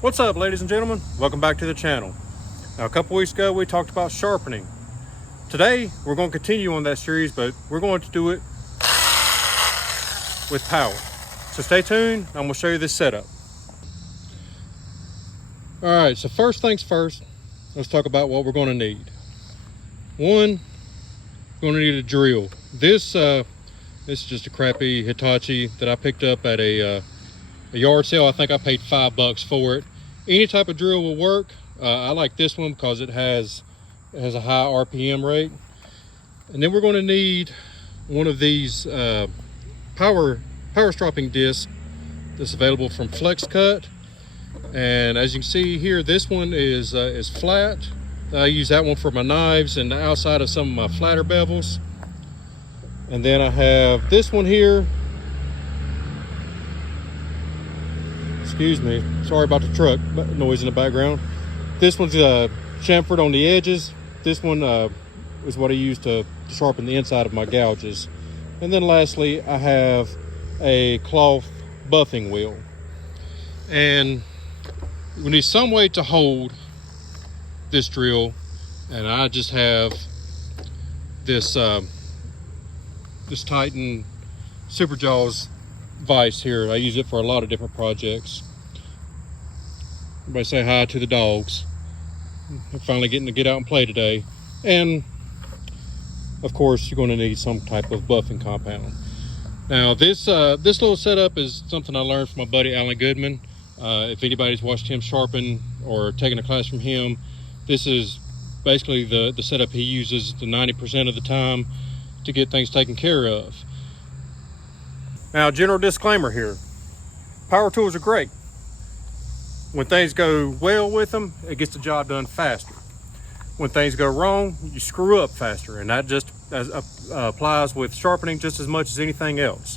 What's up, ladies and gentlemen? Welcome back to the channel. Now, a couple weeks ago we talked about sharpening. Today we're going to continue on that series, but we're going to do it with power. So stay tuned. I'm going to show you this setup. All right, so first things first, let's talk about what we're going to need. One, we're going to need a drill. This is just a crappy Hitachi that I picked up at a yard sale. I think I paid $5 for it. Any type of drill will work. I like this one because it has a high RPM rate. And then we're going to need one of these power stropping discs that's available from Flex Cut. And as you can see here, this one is flat. I use that one for my knives and the outside of some of my flatter bevels. And then I have this one here. Excuse me, sorry about the truck noise in the background. This one's chamfered on the edges. This one is what I use to sharpen the inside of my gouges. And then lastly, I have a cloth buffing wheel. And we need some way to hold this drill. And I just have this Titan Super Jaws vise here. I use it for a lot of different projects. Everybody say hi to the dogs. They're finally getting to get out and play today. And of course, you're going to need some type of buffing compound. Now, this little setup is something I learned from my buddy Alan Goodman. If anybody's watched him sharpen or taken a class from him, this is basically the setup he uses the 90% of the time to get things taken care of. Now, general disclaimer here. Power tools are great. When things go well with them, it gets the job done faster. When things go wrong, you screw up faster, and that just applies with sharpening just as much as anything else.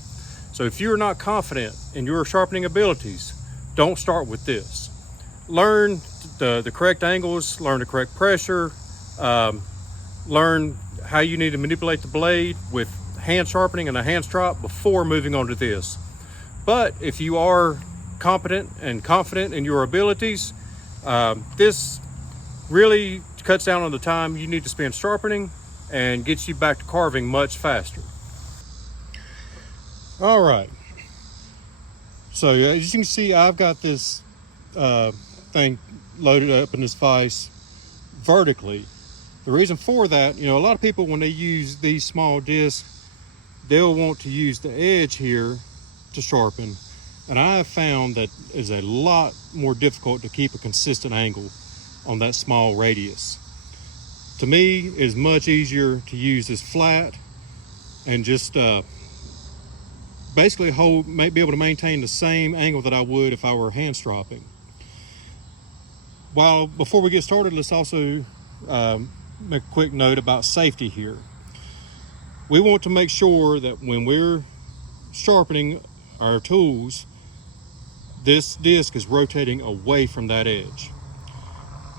So if you're not confident in your sharpening abilities, don't start with this. Learn the correct angles, learn the correct pressure, learn how you need to manipulate the blade with hand sharpening and a hand strop before moving on to this. But if you are competent and confident in your abilities, this really cuts down on the time you need to spend sharpening and gets you back to carving much faster. All right, so as you can see, I've got this thing loaded up in this vise vertically. The reason for that, a lot of people, when they use these small discs, they'll want to use the edge here to sharpen. And I have found that it's a lot more difficult to keep a consistent angle on that small radius. To me, it's much easier to use this flat and just basically be able to maintain the same angle that I would if I were hand stropping. Before we get started, let's also make a quick note about safety here. We want to make sure that when we're sharpening our tools, this disc is rotating away from that edge.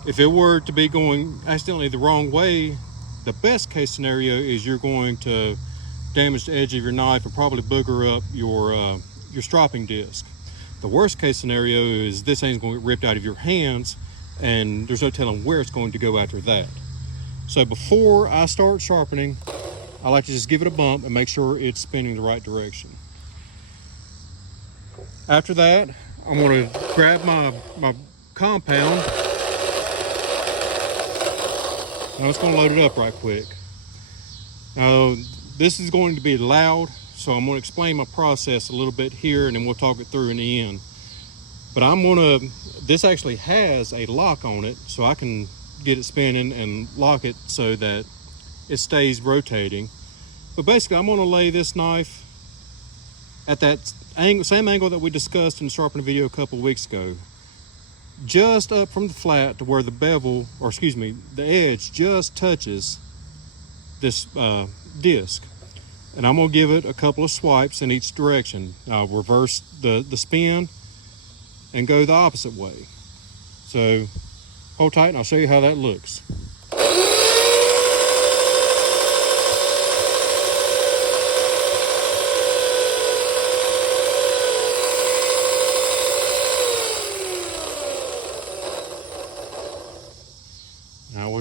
If it were to be going accidentally the wrong way, the best case scenario is you're going to damage the edge of your knife and probably booger up your stropping disc. The worst case scenario is this thing's going to get ripped out of your hands, and there's no telling where it's going to go after that. So before I start sharpening, I like to just give it a bump and make sure it's spinning the right direction. After that, I'm going to grab my compound. I'm just going to load it up right quick. Now, this is going to be loud, so I'm going to explain my process a little bit here, and then we'll talk it through in the end. But this actually has a lock on it, so I can get it spinning and lock it so that it stays rotating. But basically, I'm going to lay this knife at that same angle that we discussed in the sharpening video a couple of weeks ago, just up from the flat to where the bevel, or excuse me, the edge just touches this disc. And I'm going to give it a couple of swipes in each direction. I'll reverse the spin and go the opposite way. So hold tight and I'll show you how that looks.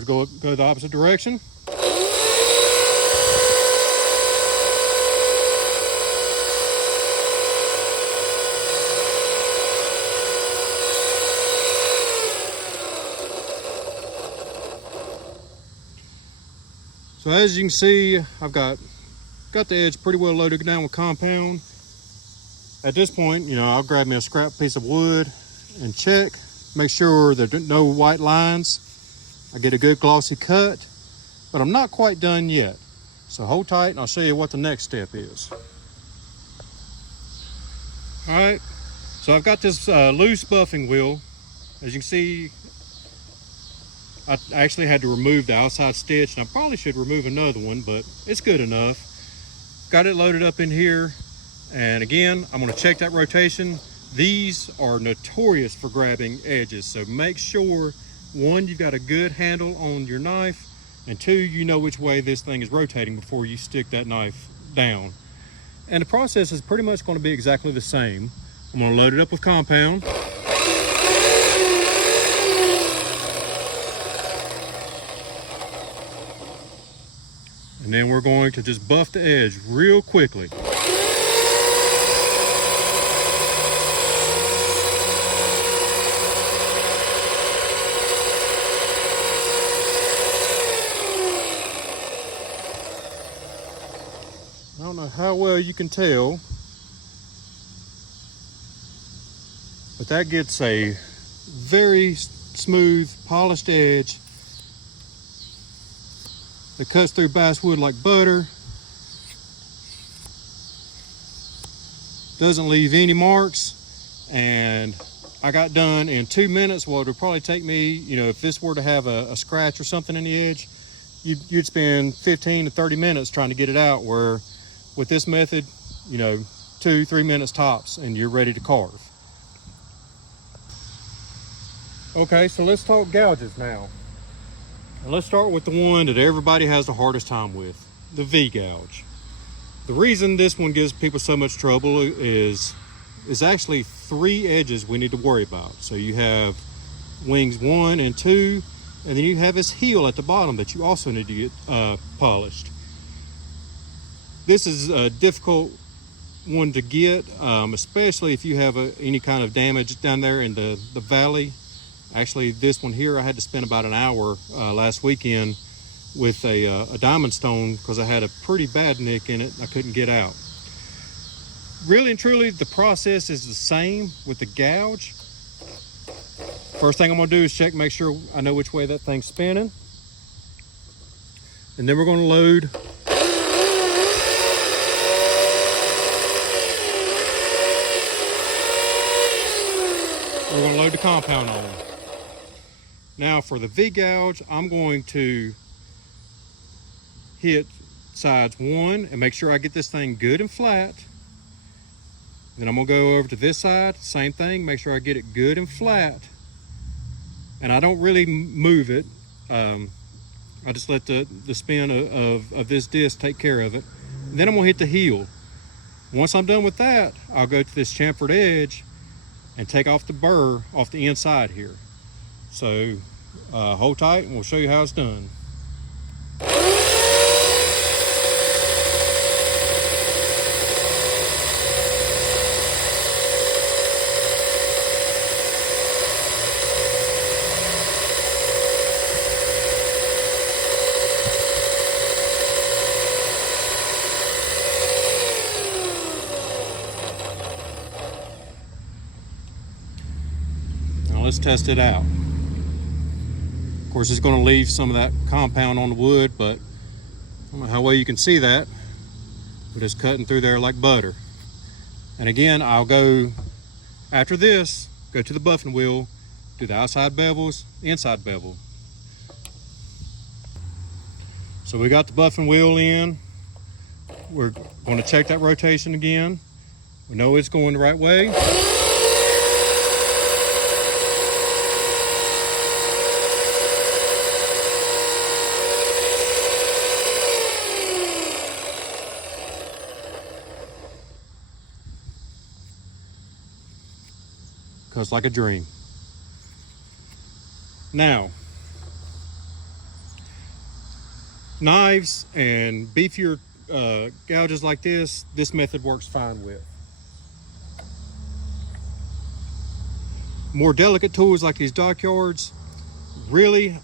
Always go the opposite direction. So as you can see, I've got the edge pretty well loaded down with compound. At this point, you know, I'll grab me a scrap piece of wood and check, make sure there are no white lines. I get a good glossy cut, but I'm not quite done yet. So hold tight and I'll show you what the next step is. All right, so I've got this loose buffing wheel. As you can see, I actually had to remove the outside stitch, and I probably should remove another one, but it's good enough. Got it loaded up in here, and again, I'm going to check that rotation. These are notorious for grabbing edges, so make sure, one, you've got a good handle on your knife, and two, you know which way this thing is rotating before you stick that knife down. And the process is pretty much going to be exactly the same. I'm going to load it up with compound. And then we're going to just buff the edge real quickly. I don't know how well you can tell, but that gets a very smooth, polished edge that cuts through basswood like butter. Doesn't leave any marks, and I got done in 2 minutes. Well, it would probably take me, you know, if this were to have a scratch or something in the edge, you'd spend 15 to 30 minutes trying to get it out, where with this method, you know, 2-3 minutes tops and you're ready to carve. Okay, so let's talk gouges now. And let's start with the one that everybody has the hardest time with, the V-gouge. The reason this one gives people so much trouble is actually 3 edges we need to worry about. So you have wings 1 and 2, and then you have this heel at the bottom that you also need to get polished. This is a difficult one to get, especially if you have any kind of damage down there in the valley. Actually, this one here, I had to spend about an hour last weekend with a diamond stone because I had a pretty bad nick in it I couldn't get out. Really and truly, the process is the same with the gouge. First thing I'm going to do is check, make sure I know which way that thing's spinning. And then we're going to load. We're going to load the compound on. Now for the V-gouge, I'm going to hit sides 1 and make sure I get this thing good and flat. Then I'm going to go over to this side, same thing, make sure I get it good and flat. And I don't really move it. I just let the spin of this disc take care of it. And then I'm going to hit the heel. Once I'm done with that, I'll go to this chamfered edge and take off the burr off the inside here. So hold tight and we'll show you how it's done. Now let's test it out. Of course, it's going to leave some of that compound on the wood, but I don't know how well you can see that, but it's cutting through there like butter. And again, I'll go, after this, go to the buffing wheel, do the outside bevels, inside bevel. So we got the buffing wheel in. We're going to check that rotation again. We know it's going the right way. Cuts like a dream. Now, knives and beefier gouges like this method works fine with. More delicate tools like these dockyards, really,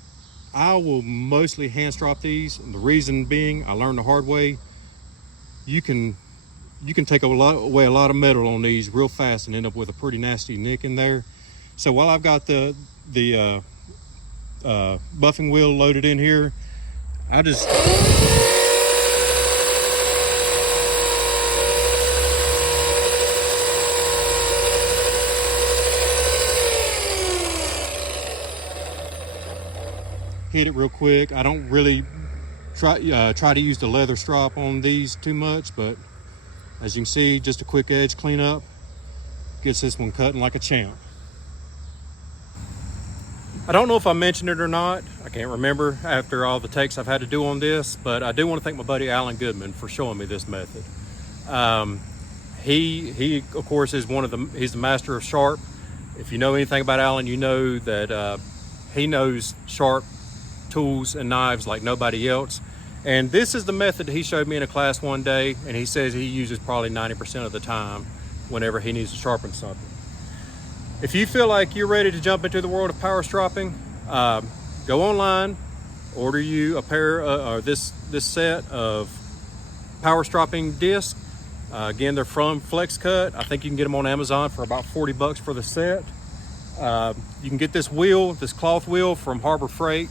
I will mostly hand strop these. And the reason being, I learned the hard way. You can take away a lot of metal on these real fast and end up with a pretty nasty nick in there. So while I've got the buffing wheel loaded in here, I just hit it real quick. I don't really try to use the leather strop on these too much, but as you can see, just a quick edge cleanup gets this one cutting like a champ. I don't know if I mentioned it or not. I can't remember after all the takes I've had to do on this, but I do want to thank my buddy Alan Goodman for showing me this method. He of course is he's the master of sharp. If you know anything about Alan, you know that he knows sharp tools and knives like nobody else. And this is the method he showed me in a class one day, and he says he uses probably 90% of the time whenever he needs to sharpen something. If you feel like you're ready to jump into the world of power stropping, go online, order you a pair or this set of power stropping discs. Again, they're from Flex Cut. I think you can get them on Amazon for about 40 bucks for the set. You can get this cloth wheel from Harbor Freight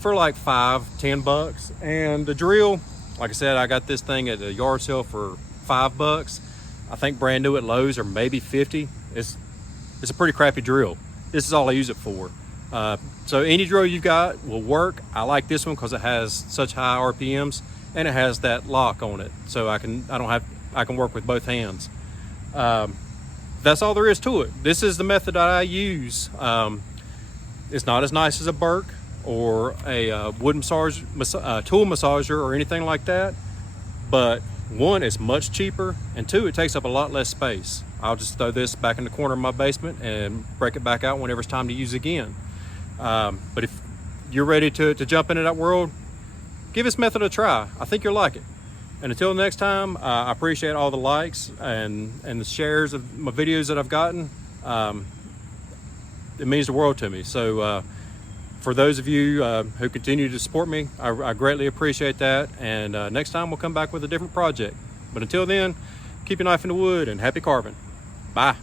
for like $5-10 bucks. And the drill, like I said, I got this thing at a yard sale for $5. I think brand new at Lowe's or maybe 50. It's a pretty crappy drill. This is all I use it for. So any drill you've got will work. I like this one because it has such high RPMs and it has that lock on it, so I can work with both hands. That's all there is to it. This is the method that I use. It's not as nice as a Burke or a wood tool massager or anything like that, but one, it's much cheaper, and two, it takes up a lot less space. I'll just throw this back in the corner of my basement and break it back out whenever it's time to use again. But if you're ready to jump into that world, give this method a try. I think you'll like it. And until next time, I appreciate all the likes and the shares of my videos that I've gotten. It means the world to me. So for those of you who continue to support me, I greatly appreciate that. And next time we'll come back with a different project. But until then, keep your knife in the wood and happy carving. Bye.